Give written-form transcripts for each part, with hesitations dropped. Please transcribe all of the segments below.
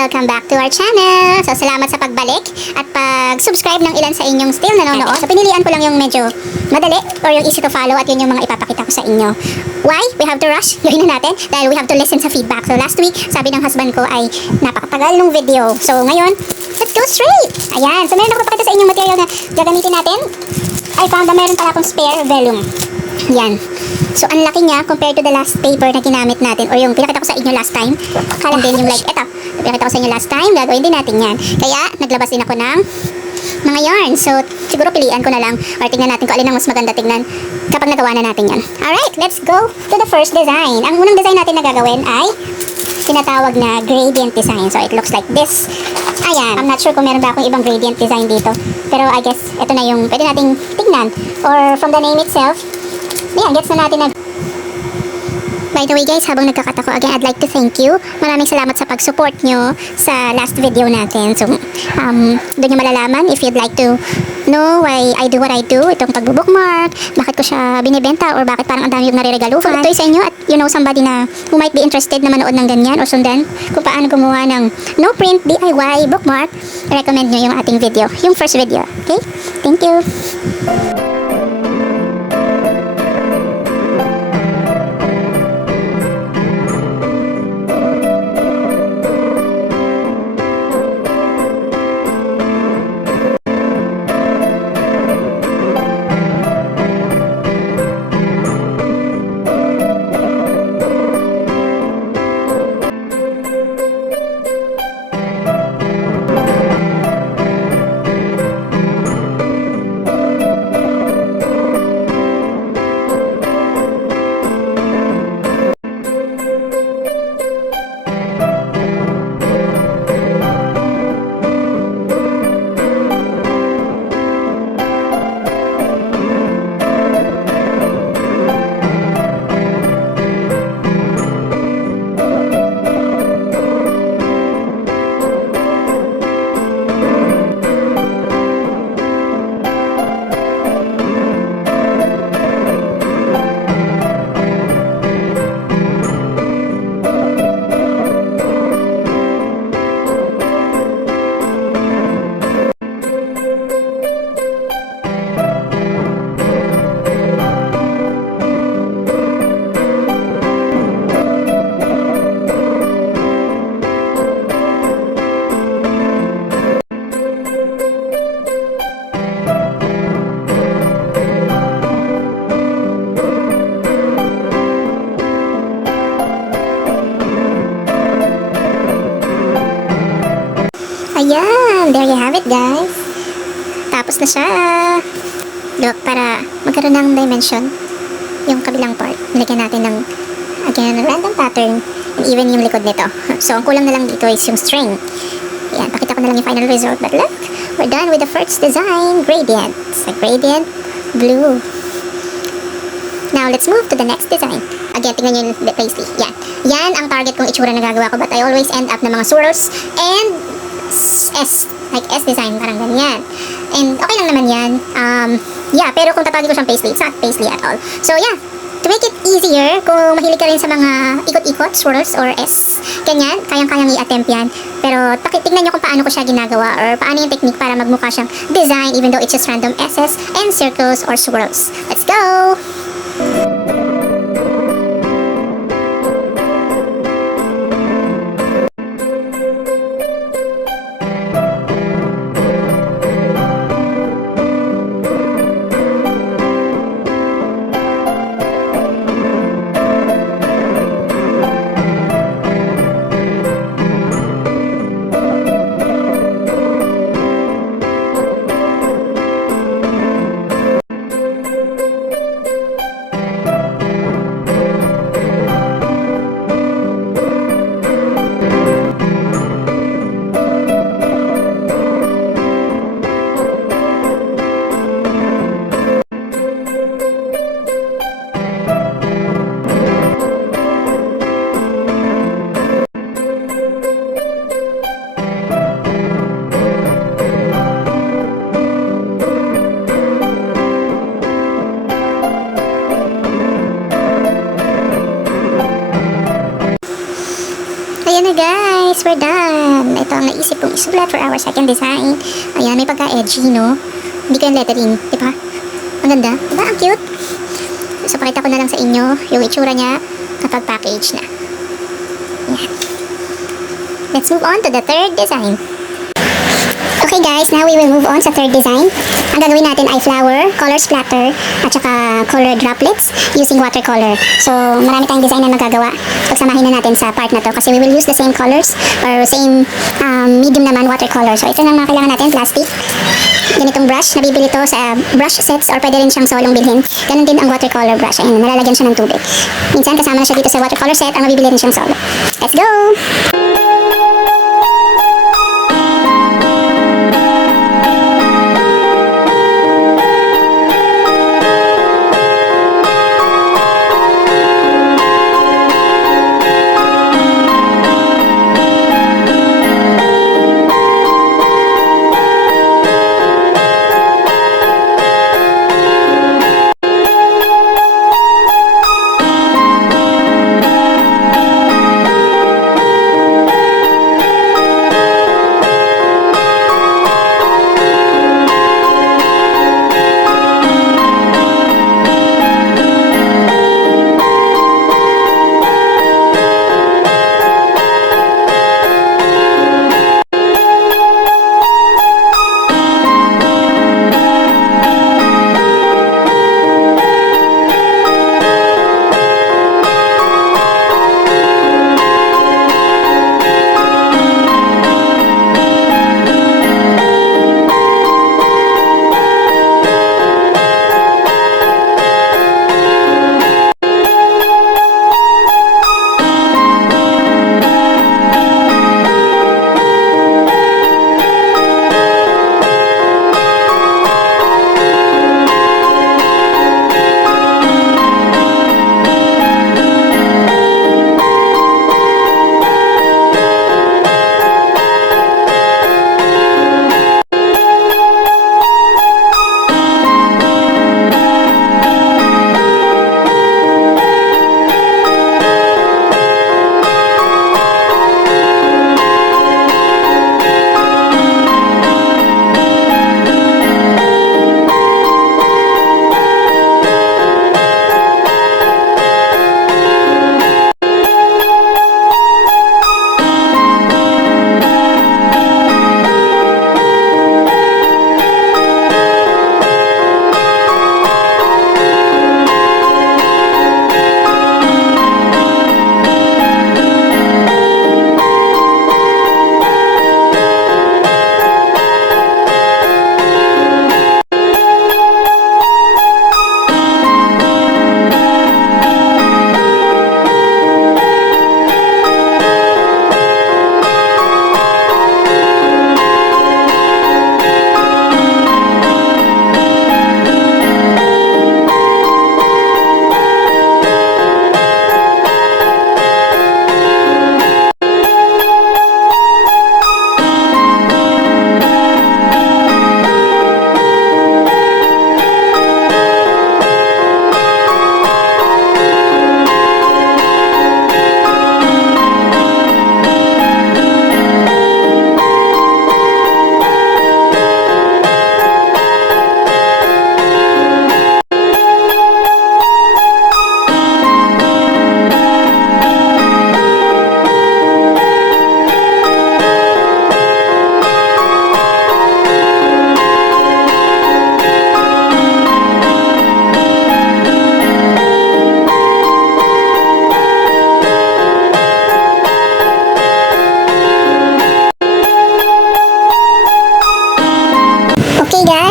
Welcome back to our channel! So, salamat sa pagbalik at pag-subscribe ng ilan sa inyong still nanonood. So, pinilian ko lang yung medyo madali or yung easy to follow at yun yung mga ipapakita ko sa inyo. Why? We have to rush. Yun na natin dahil we have to listen sa feedback. So, last week, sabi ng husband ko ay napakatagal ng video. So, ngayon, let's go straight! Ayan. So, meron ako pakita sa inyong material na gagamitin natin. I found na meron pala akong spare vellum. Yan. So, ang laki niya compared to the last paper na ginamit natin or yung pinakita ko sa inyo last time. And then yung like, eto, pinakita ko sa inyo last time, gagawin din natin yan. Kaya, naglabas din ako ng mga yarn. So, siguro pilian ko na lang or tingnan natin kung alin ang mas maganda tignan kapag nagawa na natin yan. Alright, let's go to the first design. Ang unang design natin na gagawin ay tinatawag na gradient design. So, it looks like this. Ayan. I'm not sure kung meron ba akong ibang gradient design dito. Pero I guess, ito na yung pwede nating tignan. Or from the name itself, ayan, gets na natin na. By the way guys, habang nagkakat ako, again, I'd like to thank you. Maraming salamat sa pag-support nyo sa last video natin. So, doon nyo malalaman if you'd like to know why I do what I do. Itong pagbo-bookmark, bakit ko siya binibenta, or bakit parang ang dami yung nare-regaluhan. Ito sa inyo at you know somebody na who might be interested na manood ng ganyan o sundan kung paano gumawa ng no print DIY bookmark, recommend nyo yung ating video, yung first video. Okay? Thank you! Ayan, there you have it guys. Tapos na siya. Look, para magkaroon ng dimension yung kabilang part, nilagyan natin ng again, random pattern and even yung likod nito. So, ang kulang na lang dito is yung string. Ayan, pakita ko na lang yung final result. But look, we're done with the first design, gradient. It's a gradient blue. Now, let's move to the next design. Again, tingnan nyo yung paisley. Yan. Yan ang target kong itsura na gagawa ko, but I always end up na mga swirls and S, like S design, parang ganyan. And okay lang naman yan. Yeah, pero kung tatawagin ko siyang paisley, it's not paisley at all. So yeah, to make it easier, kung mahilig ka rin sa mga ikot-ikot, swirls or S, ganyan, kayang-kayang i-attempt yan. Pero tignan nyo kung paano ko siya ginagawa or paano yung technique para magmukha siyang design even though it's just random S's and circles or swirls. Let's go! Ayan na guys. guys, we're done. Ito ang naisip kong isulat for our second design. Ayan, may pagka-edgy, no? Hindi ko yung lettering, di ba? Ang ganda. Diba? Ang cute. So, pakita ko na lang sa inyo yung itsura niya kapag package na. Ayan. Let's move on to the third design. Okay guys, now we will move on sa third design. Ang gagawin natin ay flower, color splatter, at saka color droplets using watercolor. So, marami tayong design na magagawa. Pagsamahin na natin sa part na to kasi we will use the same colors or same medium naman watercolor. So, ito lang mga kailangan natin, plastic. Ganitong brush, nabibili to sa brush sets or pwede rin siyang solong bilhin. Ganun din ang watercolor brush. Ayun, nalalagyan siya ng tubig. Minsan kasama na siya dito sa watercolor set, ang mabibili rin siyang solo. Let's go!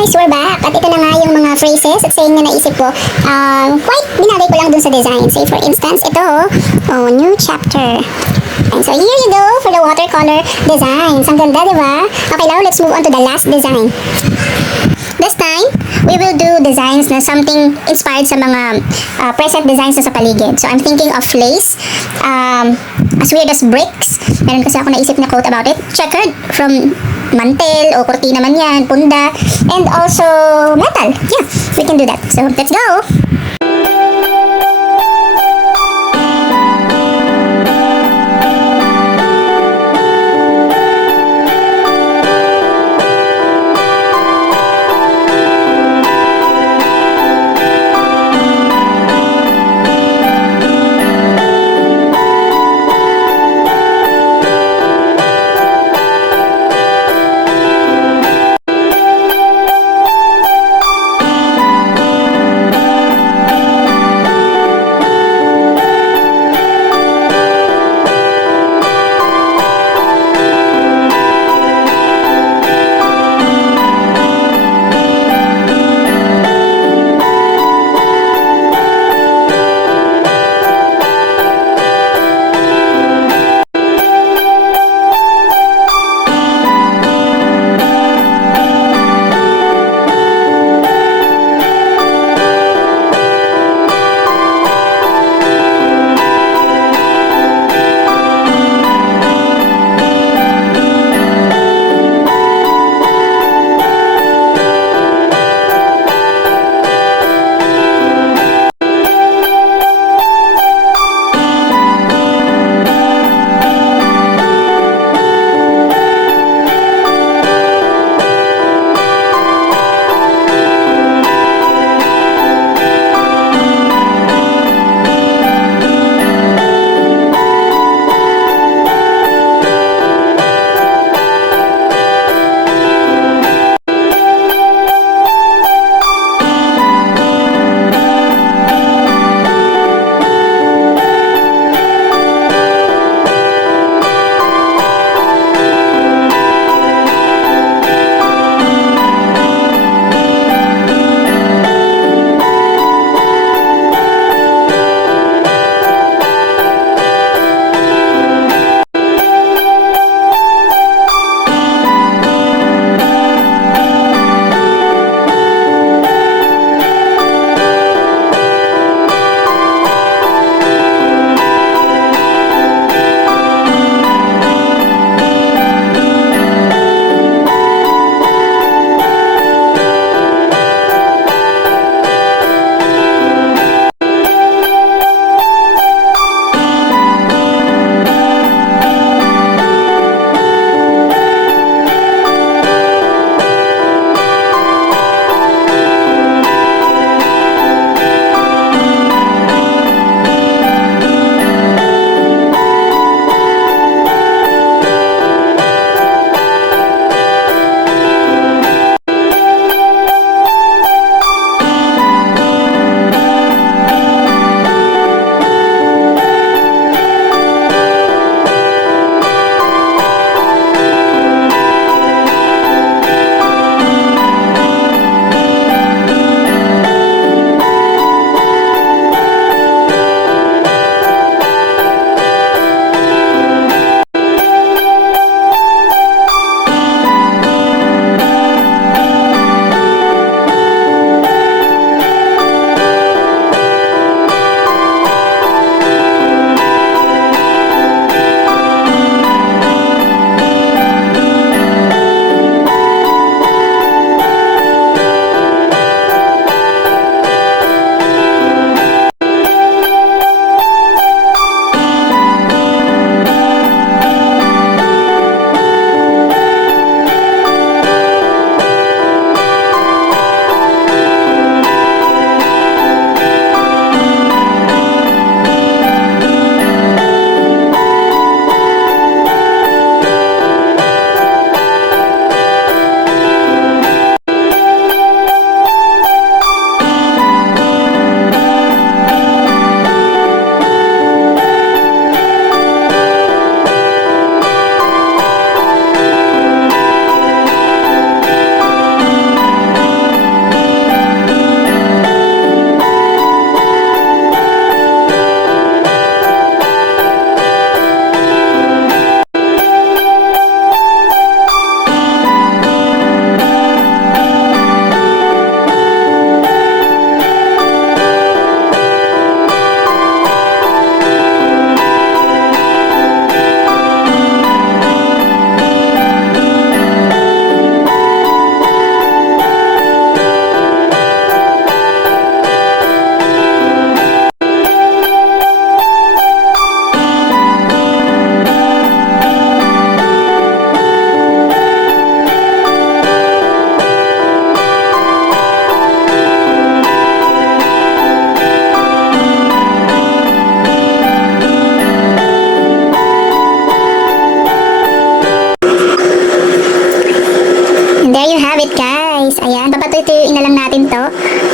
guys, we're back. At ito na nga yung mga phrases at saying na naisip ko. Quite binagay ko lang dun sa design. Say for instance, ito, new chapter. And so here you go for the watercolor designs. Ang ganda, di ba? Okay, now let's move on to the last design. This time, we will do designs na something inspired sa mga present designs na sa paligid. So I'm thinking of lace, as weird as bricks. Meron kasi ako naisip na quote about it. Checkered from mantel o kurtina man yan, punda, and also metal. Yeah, we can do that. So let's go!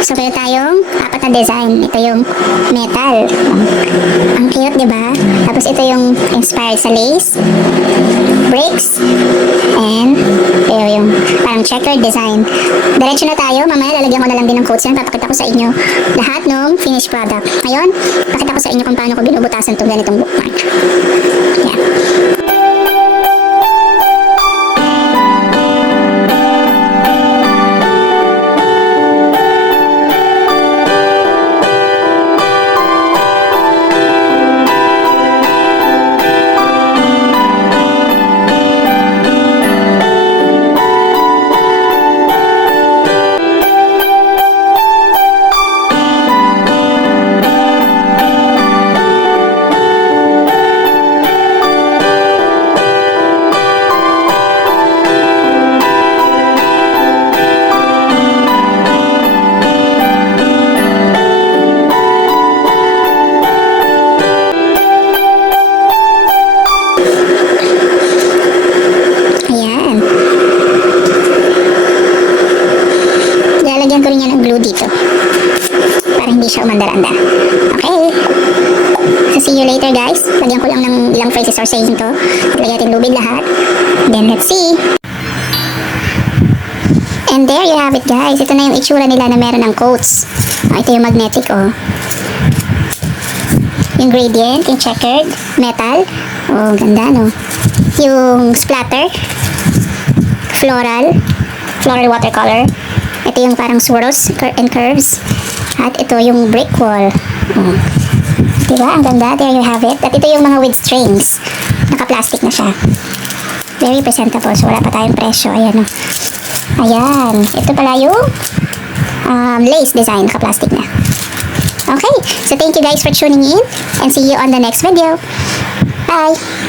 So, meron tayong apat na design. Ito yung metal. Ang cute, di ba? Tapos ito yung inspired sa lace, bricks, and ito yung parang checkered design. Diretso na tayo. Mamaya lalagyan ko na lang din ng quotes yan. Papakita ko sa inyo lahat ng finished product. Ngayon, pakita ko sa inyo kung paano ko binubutasan itong ganitong bookmark. Yan. Lalagyan ko rin yan ng glue dito para hindi siya umandar-andar. Okay. So, see you later, guys. Lagyan ko lang ng ilang phrases or saying to. Lagyan natin lubid lahat. Then, let's see. And there you have it, guys. Ito na yung itsura nila na meron ng coats. Ito yung magnetic, oh. Yung gradient, yung checkered, metal. Oh, ganda, no? Yung splatter, floral watercolor. Ito yung parang swirls and curves. At ito yung brick wall. Diba? Ang ganda. There you have it. At ito yung mga with strings. Naka-plastic na siya. Very presentable. So, wala pa tayong presyo. Ayan, o. Ayan. Ito pala yung lace design. Naka-plastic na. Okay. So, thank you guys for tuning in. And see you on the next video. Bye!